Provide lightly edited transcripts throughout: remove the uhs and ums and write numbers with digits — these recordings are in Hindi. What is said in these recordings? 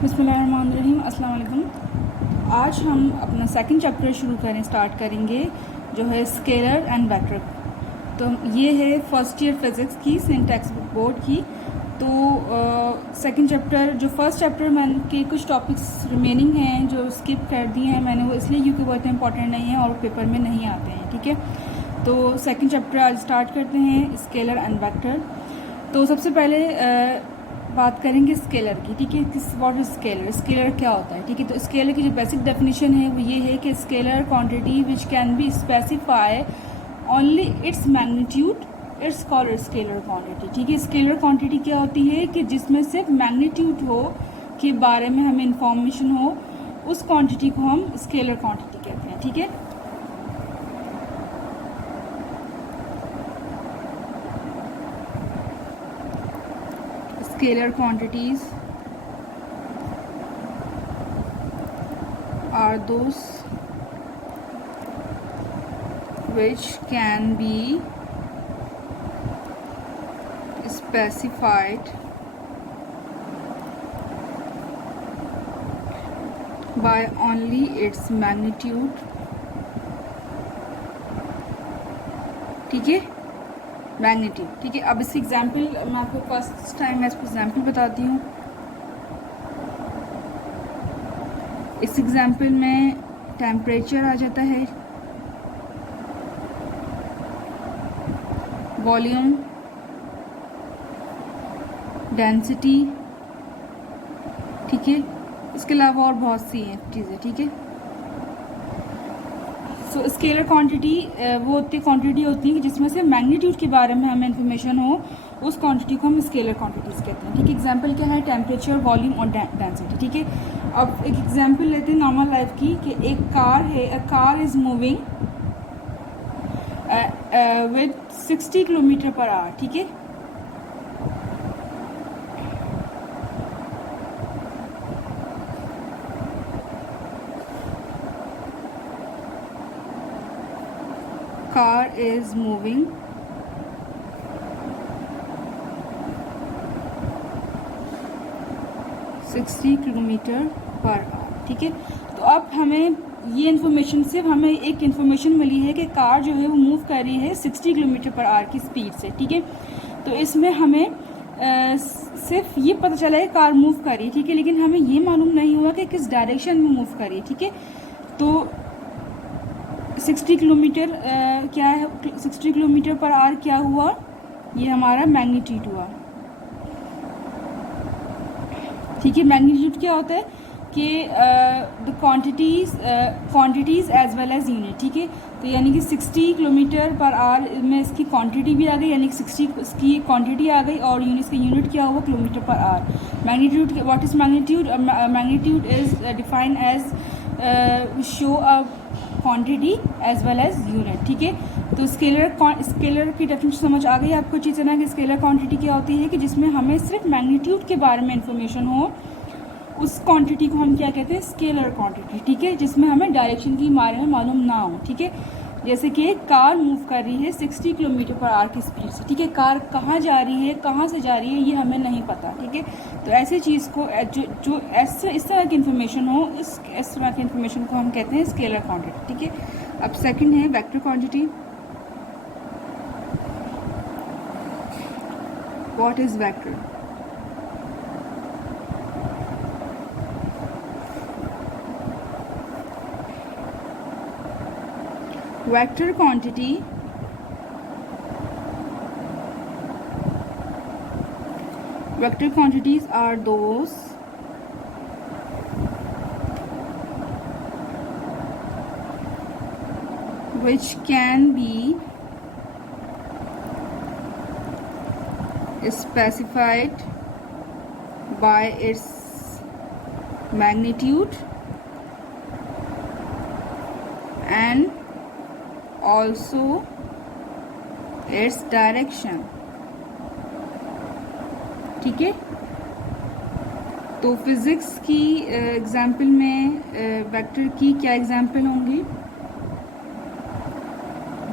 बिस्मिल्लाहिर्रहमानिर्रहीम। अस्सलाम वालेकुम। आज हम अपना सेकंड चैप्टर स्टार्ट करेंगे जो है स्केलर एंड वेक्टर। तो ये है फर्स्ट ईयर फिज़िक्स की सिंटैक्स बोर्ड की। तो सेकंड चैप्टर जो फर्स्ट चैप्टर मैंने के कुछ टॉपिक्स रिमेनिंग हैं जो स्किप कर दिए हैं मैंने, वो इसलिए क्योंकि बहुत इंपॉर्टेंट नहीं है और पेपर में नहीं आते हैं। ठीक है, तो सेकंड चैप्टर आज स्टार्ट करते हैं, स्केलर एंड वेक्टर। तो सबसे पहले बात करेंगे स्केलर की। ठीक है, किस व्हाट इज स्केलर, स्केलर क्या होता है। ठीक है, तो स्केलर की जो बेसिक डेफिनेशन है वो ये है कि scalar quantity which can be specify only its magnitude, it's called scalar quantity. ठीक है, स्केलर क्वांटिटी क्या होती है कि जिसमें सिर्फ मैग्नीट्यूड हो के बारे में हमें इंफॉर्मेशन हो, उस क्वांटिटी को हम स्केलर क्वांटिटी कहते हैं। ठीक है, scalar quantities are those which can be specified by only its magnitude। ठीक है, मैग्नीट्यूड। ठीक है, अब इसकी एग्जाम्पल मैं आपको फर्स्ट टाइम मैं इसको एग्जाम्पल बताती हूँ। इस एग्जाम्पल में टेम्परेचर आ जाता है, वॉल्यूम, डेंसिटी। ठीक है, इसके अलावा और बहुत सी हैं चीज़ें। ठीक है, सो स्केलर क्वांटिटी वो होती क्वांटिटी होती है जिसमें से मैग्नीट्यूड के बारे में हमें इन्फॉर्मेशन हो, उस क्वांटिटी को हम स्केलर क्वांटिटीज़ कहते हैं। ठीक है, एग्जांपल क्या है, टेम्परेचर, वॉल्यूम और डेंसिटी। ठीक है, अब एक एग्जांपल लेते हैं नॉर्मल लाइफ की कि एक कार है, a car is moving with 60 kilometre per our. ठीक है, car is moving 60 kilometre per our. ठीक है, तो अब हमें ये इन्फॉर्मेशन सिर्फ हमें एक इन्फॉर्मेशन मिली है कि कार जो है वो मूव कर रही है 60 किलोमीटर पर आवर की स्पीड से। ठीक है, तो इसमें हमें सिर्फ ये पता चला है कार मूव कर रही है। ठीक है, लेकिन हमें ये मालूम नहीं हुआ कि किस डायरेक्शन में मूव कर रही है। ठीक है, तो 60 किलोमीटर क्या है, 60 किलोमीटर पर आवर क्या हुआ, ये हमारा मैग्नीट्यूड हुआ। ठीक है, मैग्नीट्यूड क्या होता है कि the quantities as well as unit. ठीक है, तो यानी कि 60 किलोमीटर पर आवर में इसकी क्वांटिटी भी आ गई, यानी कि 60 इसकी क्वांटिटी आ गई और इसका यूनिट क्या हुआ, kilometre per hour. Magnitude, what is magnitude, magnitude is defined as show a quantity as well as unit. ठीक है, तो स्केलर की डेफिनेशन समझ आ गई आपको अच्छी तरह कि स्केलर क्वांटिटी क्या होती है कि जिसमें हमें सिर्फ मैग्नीट्यूड के बारे में इंफॉर्मेशन हो, उस क्वांटिटी को हम क्या कहते हैं, स्केलर क्वांटिटी। ठीक है, जिसमें हमें डायरेक्शन की बारे में मालूम ना हो। ठीक है, जैसे कि कार मूव कर रही है 60 किलोमीटर पर आवर की स्पीड से। ठीक है, कार कहाँ जा रही है, कहाँ से जा रही है, ये हमें नहीं पता। ठीक है, तो ऐसी चीज़ को जो ऐसे इस तरह की इन्फॉर्मेशन हो, इस तरह की इन्फॉर्मेशन को हम कहते हैं स्केलर क्वांटिटी। ठीक है, अब सेकंड है vector quantity. What is vector, vector quantity vector quantities are those which can be specified by its magnitude and also its direction। ठीक है, तो फिज़िक्स की एग्जाम्पल में वेक्टर की क्या एग्जाम्पल होंगी,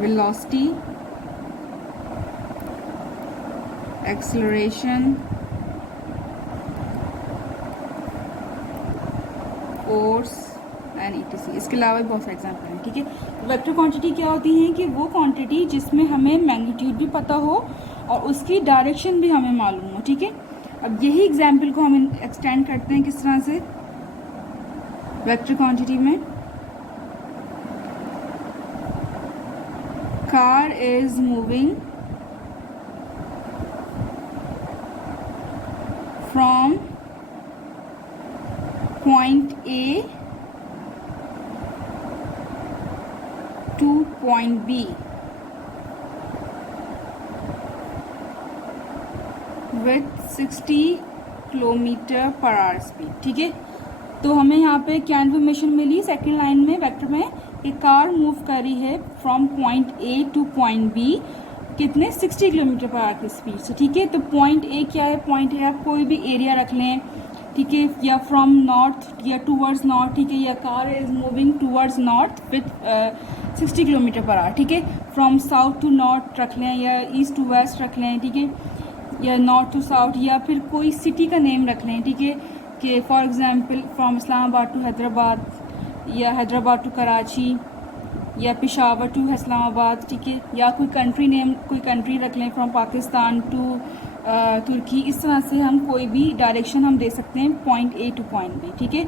velocity, acceleration, force and ETC। इसके अलावा भी बहुत सारे एग्जाम्पल हैं, ठीक है। तो वेक्टर क्वांटिटी क्या होती है कि वो क्वांटिटी जिसमें हमें मैग्नीट्यूड भी पता हो और उसकी डायरेक्शन भी हमें मालूम हो, ठीक है। अब यही एग्जाम्पल को हम एक्सटेंड करते हैं किस तरह से वेक्टर क्वांटिटी में। Car is moving from point A to point B with 60 kilometre per our speed, ठीक है। तो हमें यहाँ पे क्या इन्फॉर्मेशन मिली सेकेंड लाइन में वेक्टर में कि कार मूव कर रही है from point A to point B कितने 60 किलोमीटर पर आवर की स्पीड से, ठीक है। तो पॉइंट A क्या है, पॉइंट A आप कोई भी एरिया रख लें, ठीक है, या फ्रॉम नॉर्थ या टूवर्ड्स नॉर्थ, ठीक है, या car is moving towards north with 60 kilometre per our, ठीक है। फ्रॉम साउथ टू नॉर्थ रख लें या ईस्ट टू वेस्ट रख लें, ठीक है, या नॉर्थ टू साउथ, या फिर कोई सिटी का नेम रख लें, ठीक है, कि for example from Islamabad to Hyderabad या हैदराबाद टू कराची या पेशावर टू इस्लामाबाद, ठीक है, या कोई कंट्री नेम कोई कंट्री रख लें फ्रॉम पाकिस्तान टू तुर्की। इस तरह से हम कोई भी डायरेक्शन हम दे सकते हैं point A to point B, ठीक है।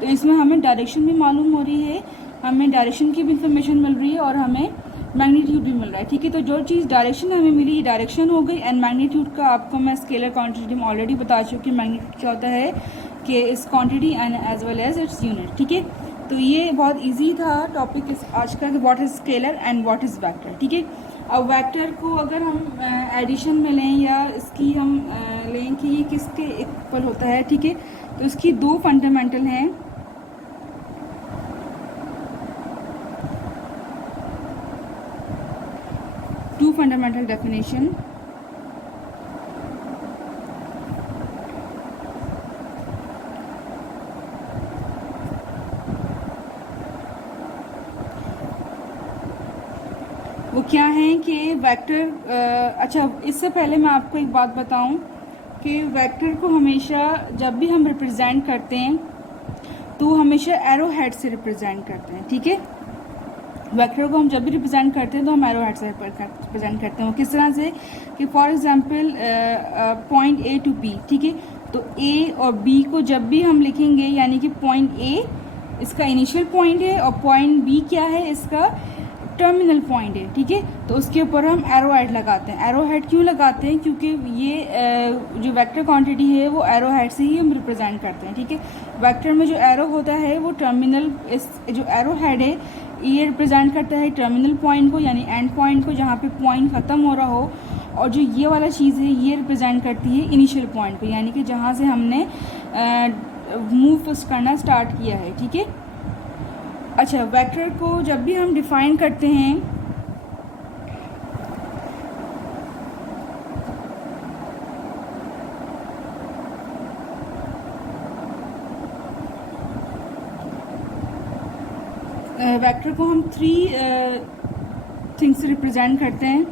तो इसमें हमें डायरेक्शन भी मालूम हो रही है, हमें डायरेक्शन की भी इंफॉर्मेशन मिल रही है और हमें मैग्नीट्यूड भी मिल रहा है, ठीक है। तो जो चीज़ डायरेक्शन हमें मिली ये डायरेक्शन हो गई। एंड मैग्नीट्यूड का आपको मैं स्केलर क्वांटिटी में ऑलरेडी बता चुकी हूँ। मैग्नीट्यूड क्या होता है कि इस quantity and as well as its unit, ठीक है। तो ये बहुत इजी था टॉपिक इस आज का कि what is scalar and what is vector, ठीक है। अब वेक्टर को अगर हम एडिशन में लें या इसकी हम लें कि ये किसके इक्वल होता है, ठीक है, तो इसकी दो फंडामेंटल हैं। Two fundamental definition. वो क्या है कि वेक्टर अच्छा इससे पहले मैं आपको एक बात बताऊं कि वेक्टर को हमेशा जब भी हम रिप्रेजेंट करते हैं तो हमेशा एरो हेड से रिप्रेजेंट करते हैं, ठीक है। वेक्टर को हम जब भी रिप्रेजेंट करते हैं तो हम एरो हेड से रिप्रेजेंट करते हैं। किस तरह से कि for example point A to B, ठीक है। तो A और B को जब भी हम लिखेंगे यानी कि पॉइंट A इसका इनिशियल पॉइंट है और पॉइंट B क्या है, इसका टर्मिनल पॉइंट है, ठीक है। तो उसके ऊपर हम एरो हेड लगाते हैं। एरो हेड क्यों लगाते हैं, क्योंकि ये जो वेक्टर क्वांटिटी है वो एरो हेड से ही हम रिप्रेजेंट करते हैं, ठीक है। वेक्टर में जो एरो होता है वो टर्मिनल, इस जो एरो हेड है ये रिप्रेजेंट करता है टर्मिनल पॉइंट को यानी एंड पॉइंट को जहाँ पे पॉइंट ख़त्म हो रहा हो, और जो ये वाला चीज़ है ये रिप्रेजेंट करती है इनिशियल पॉइंट को यानी कि जहाँ से हमने मूव करना स्टार्ट किया है, ठीक है। अच्छा, वेक्टर को जब भी हम डिफाइन करते हैं वेक्टर को हम थ्री थिंग्स से रिप्रेजेंट करते हैं।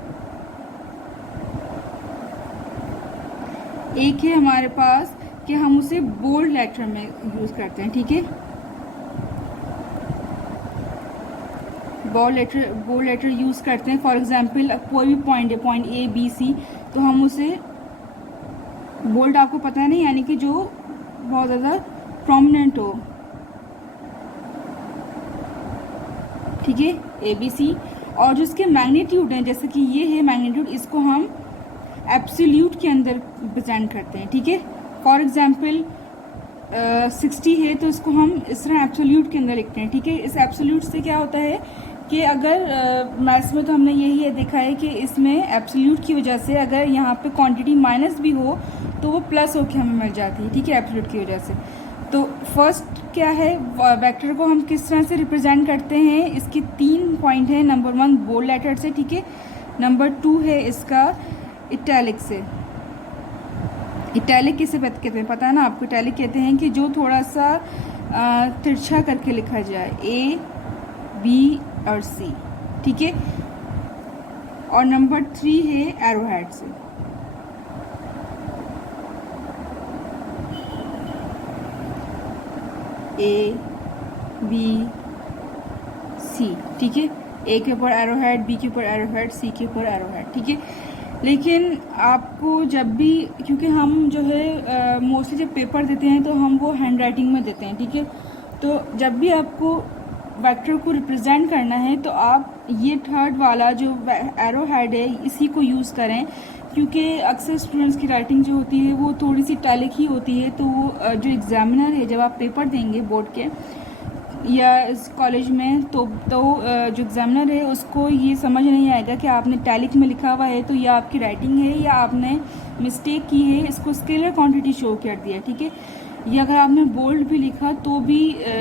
एक है हमारे पास कि हम उसे बोल्ड लेटर में यूज़ करते हैं, ठीक है। बोल्ड लेटर यूज़ करते हैं। फॉर एग्जांपल कोई भी पॉइंट है, पॉइंट A B C, तो हम उसे बोल्ड, आपको पता है नहीं, यानी कि जो बहुत ज़्यादा प्रोमिनेंट हो, ठीक है, A B C। और जो इसके मैग्नीट्यूड हैं, जैसे कि ये है मैग्नीट्यूड, इसको हम एब्सोल्यूट के अंदर प्रेजेंट करते हैं, ठीक है। फॉर एग्जांपल 60 है तो इसको हम इस तरह एब्सोल्यूट के अंदर लिखते हैं, ठीक है। इस एब्सोल्यूट से क्या होता है कि अगर मैथ्स में तो हमने यही देखा है कि इसमें एब्सोल्यूट की वजह से अगर यहाँ पे क्वांटिटी माइनस भी हो तो वो प्लस होके हमें मिल जाती है, ठीक है, एब्सोल्यूट की वजह से। तो फर्स्ट क्या है, वेक्टर को हम किस तरह से रिप्रेजेंट करते हैं, इसके 3 पॉइंट हैं। नंबर 1 बोल्ड लेटर से, ठीक है। नंबर 2 है इसका इटैलिक से। इटैलिक किसे कहते हैं पता है ना आपको? इटैलिक कहते हैं कि जो थोड़ा सा तिरछा करके लिखा जाए, A B और C, ठीक है। और नंबर 3 है एरो हेड से। A बी सी, ठीक है। ए के ऊपर एरो हेड, बी के ऊपर एरो हेड, सी के ऊपर एरो हेड, ठीक है। लेकिन आपको जब भी, क्योंकि हम जो है मोस्टली जब पेपर देते हैं तो हम वो हैंड राइटिंग में देते हैं, ठीक है। तो जब भी आपको वेक्टर को रिप्रेजेंट करना है तो आप ये थर्ड वाला जो एरो हेड है इसी को यूज़ करें, क्योंकि अक्सर स्टूडेंट्स की राइटिंग जो होती है वो थोड़ी सी टैलिक ही होती है। तो वो जो एग्ज़ामिनर है, जब आप पेपर देंगे बोर्ड के या इस कॉलेज में, तो जो एग्ज़ामिनर है उसको ये समझ नहीं आएगा कि आपने टैलिक में लिखा हुआ है तो ये आपकी राइटिंग है या आपने मिस्टेक की है, इसको स्केलर क्वांटिटी शो कर दिया, ठीक है। या अगर आपने बोल्ड भी लिखा तो भी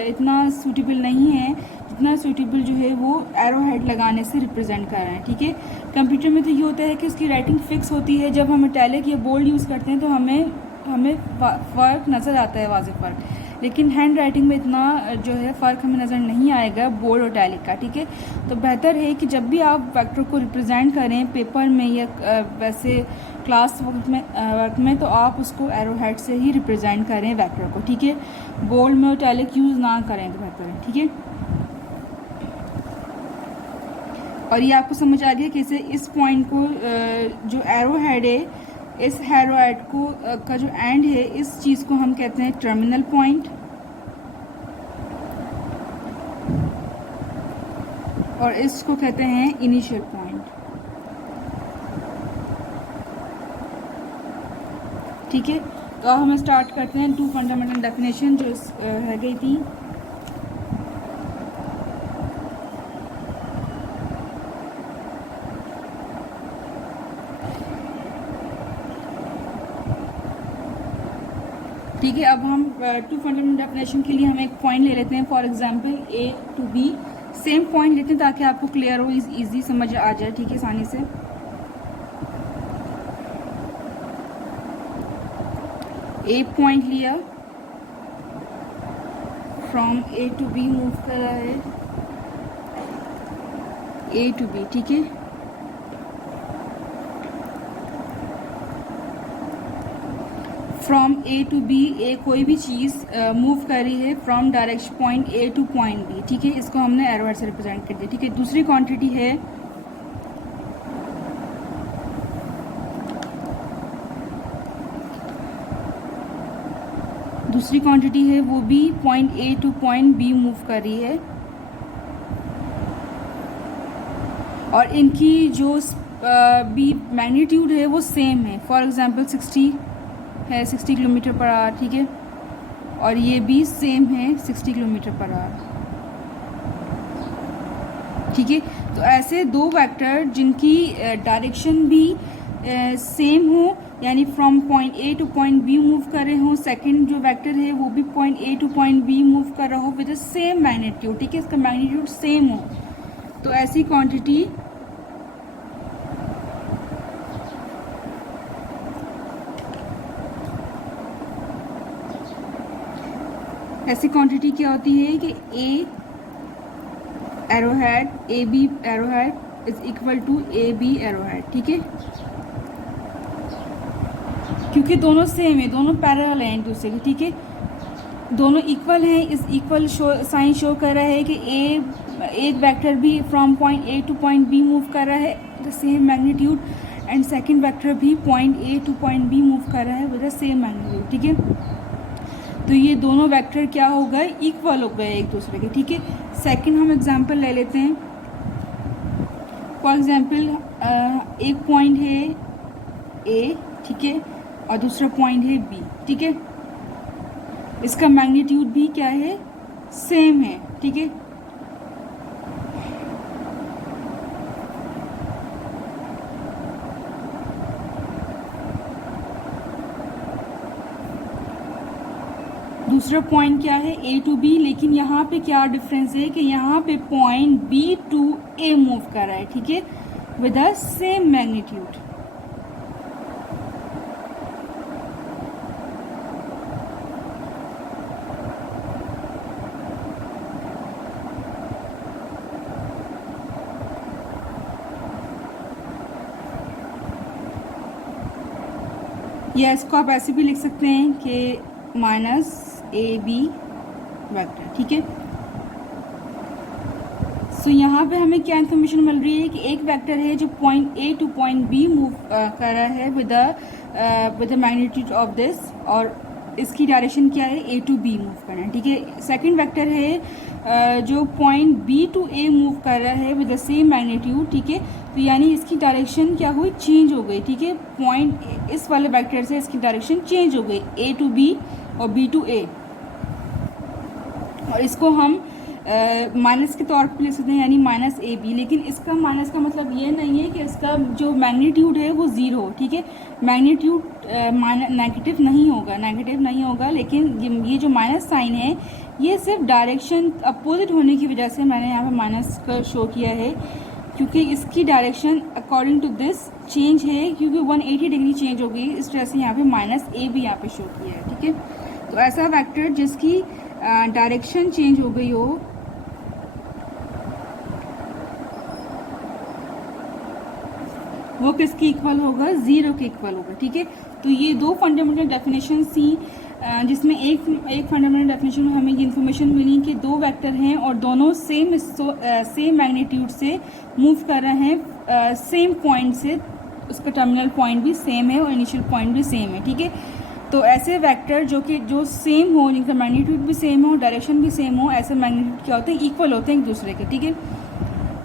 इतना सूटेबल नहीं है जितना सूटेबल जो है वो एरो हेड लगाने से रिप्रेजेंट कर रहे हैं, ठीक है। कंप्यूटर में तो ये होता है कि उसकी राइटिंग फिक्स होती है, जब हम इटैलिक या बोल्ड यूज़ करते हैं तो हमें फ़र्क नज़र आता है, वाज़ेह फ़र्क। लेकिन हैंड राइटिंग में इतना जो है फ़र्क हमें नज़र नहीं आएगा बोल्ड और इटैलिक का, ठीक है। तो बेहतर है कि जब भी आप वेक्टर को रिप्रेजेंट करें पेपर में या वैसे क्लास वर्क में तो आप उसको एरो हेड से ही रिप्रेजेंट करें वेक्टर को, ठीक है। बोल्ड में इटैलिक यूज़ ना करें तो बेहतर है, ठीक है। और ये आपको समझ आ गया कैसे इस पॉइंट को जो एरो हेड है, इस एरो हेड को का जो एंड है, इस चीज़ को हम कहते हैं टर्मिनल पॉइंट, और इसको कहते हैं इनिशियल पॉइंट, ठीक है। तो अब हम स्टार्ट करते हैं 2 फंडामेंटल डेफिनेशन जो रह गई थी। ठीक है, अब हम 2 फंडामेंटल डेफिनेशन के लिए हम एक पॉइंट ले लेते हैं। For example A to B, same point लेते हैं ताकि आपको क्लियर हो, इजी समझ आ जाए, ठीक है, आसानी से। A पॉइंट लिया, from A to B move कर रहा है, A to B, ठीक है। फ्रॉम A to B, ए कोई भी चीज़ मूव कर रही है from direction point A to point B, ठीक है। इसको हमने एरो हेड से रिप्रेजेंट कर दिया, ठीक है। दूसरी क्वांटिटी है वो भी point A to point B move कर रही है, और इनकी जो B मैग्नीट्यूड है वो सेम है। फॉर एग्जांपल 60 है, 60 किलोमीटर पर आवर, ठीक है। और ये भी सेम है 60 किलोमीटर पर आवर, ठीक है। तो ऐसे दो वेक्टर जिनकी डायरेक्शन भी सेम हो, यानी from point A to point B move कर रहे हों, सेकंड जो वेक्टर है वो भी point A to point B move कर रहा हो विद द सेम मैग्नीट्यूड, ठीक है, इसका मैग्नीट्यूड सेम हो, तो ऐसी क्वांटिटी क्या होती है कि A arrow head, AB arrow head is equal to AB arrow head, ठीक है। क्योंकि दोनों सेम है, दोनों पैरेलल हैं एक दूसरे के, ठीक है, दोनों इक्वल हैं। इस इक्वल साइन शो कर रहा है कि एक वेक्टर भी from point A to point B move कर रहा है the same magnitude, and second vector भी point A to point B move कर रहा है विद द सेम मैग्नीट्यूड, ठीक है। तो ये दोनों वेक्टर क्या हो गए, इक्वल हो गए एक दूसरे के, ठीक है। सेकंड हम एग्जांपल ले लेते हैं। फॉर एग्जांपल एक पॉइंट है A, ठीक है, और दूसरा पॉइंट है B, ठीक है। इसका मैग्नीट्यूड भी क्या है, सेम है, ठीक है। दूसरा पॉइंट क्या है, A टू B, लेकिन यहाँ पे क्या डिफरेंस है कि यहाँ पे point B to A move कर रहा है, ठीक है, विद द सेम मैग्नीट्यूड। या इसको आप ऐसे भी लिख सकते हैं कि माइनस AB वेक्टर, ठीक है। सो यहाँ पे हमें क्या इन्फॉर्मेशन मिल रही है कि एक वेक्टर है जो point A to point B move कर रहा है with the magnitude of this, और इसकी डायरेक्शन क्या है, ए टू बी मूव करना है, ठीक है। सेकंड वेक्टर है जो point B to A move कर रहा है विद द सेम मैग्नीट्यूड, ठीक है। तो यानी इसकी डायरेक्शन क्या हुई, चेंज हो गई, ठीक है। पॉइंट इस वाले वेक्टर से इसकी डायरेक्शन चेंज हो गई, ए टू बी और बी टू ए, और इसको हम माइनस के तौर पर ले सकते हैं, यानी माइनस ए बी। लेकिन इसका माइनस का मतलब ये नहीं है कि इसका जो मैग्नीट्यूड है वो ज़ीरो, ठीक है। मैग्नीट्यूड नेगेटिव नहीं होगा, लेकिन ये जो माइनस साइन है ये सिर्फ डायरेक्शन अपोजिट होने की वजह से मैंने यहाँ पे माइनस का शो किया है, क्योंकि इसकी direction according to this change है, क्योंकि 180 डिग्री चेंज हो गई, इस वजह से यहाँ पे माइनस ए भी यहाँ पे शो किया है, ठीक है। तो ऐसा वेक्टर जिसकी डायरेक्शन चेंज हो गई हो, वो किसके इक्वल होगा, ज़ीरो के इक्वल होगा, ठीक है। तो ये दो फंडामेंटल डेफिनेशन थी, जिसमें एक फंडामेंटल डेफिनेशन में हमें ये इन्फॉर्मेशन मिली कि दो वेक्टर हैं और दोनों सेम मैग्नीट्यूड से मूव कर रहे हैं, सेम पॉइंट से, उसका टर्मिनल पॉइंट भी सेम है और इनिशियल पॉइंट भी सेम है, ठीक है। तो ऐसे वेक्टर जो सेम हो, जिनका मैग्नीट्यूड भी सेम हो, डायरेक्शन भी सेम हो, ऐसे मैग्नीट्यूड क्या होते हैं, इक्वल होते हैं एक दूसरे के, ठीक है।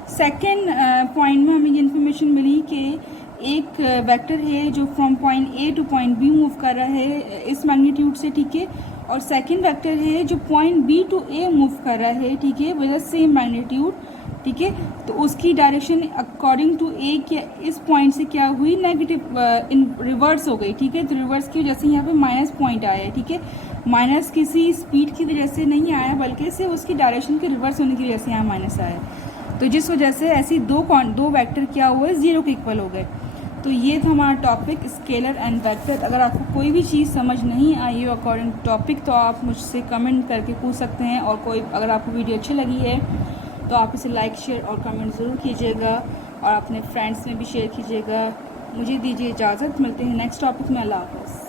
सेकेंड पॉइंट में हमें ये इन्फॉर्मेशन मिली कि एक वेक्टर है जो from point A to point B move कर रहा है इस मैग्नीट्यूड से, ठीक है। और सेकंड वेक्टर है जो point B to A move कर रहा है, ठीक है, विद द सेम मैग्नीट्यूड, ठीक है। तो उसकी डायरेक्शन अकॉर्डिंग टू ए के इस पॉइंट से क्या हुई, नेगेटिव इन रिवर्स हो गई, ठीक है। तो रिवर्स की वजह से यहाँ पे माइनस पॉइंट आया है, ठीक है। माइनस किसी स्पीड की वजह से नहीं आया, बल्कि सिर्फ उसकी डायरेक्शन के रिवर्स होने की वजह से यहाँ माइनस आया, तो जिस वजह से ऐसी दो वेक्टर क्या हुए, ज़ीरो के इक्वल हो गए। तो ये था हमारा टॉपिक स्केलर एंड वेक्टर। अगर आपको कोई भी चीज़ समझ नहीं आई हो अकॉर्डिंग टॉपिक, तो आप मुझसे कमेंट करके पूछ सकते हैं, और अगर आपको वीडियो अच्छी लगी है तो आप इसे लाइक, शेयर और कमेंट ज़रूर कीजिएगा, और अपने फ्रेंड्स में भी शेयर कीजिएगा। मुझे दीजिए इजाज़त, मिलते हैं नेक्स्ट टॉपिक में। अल्लाह हाफ़िज़।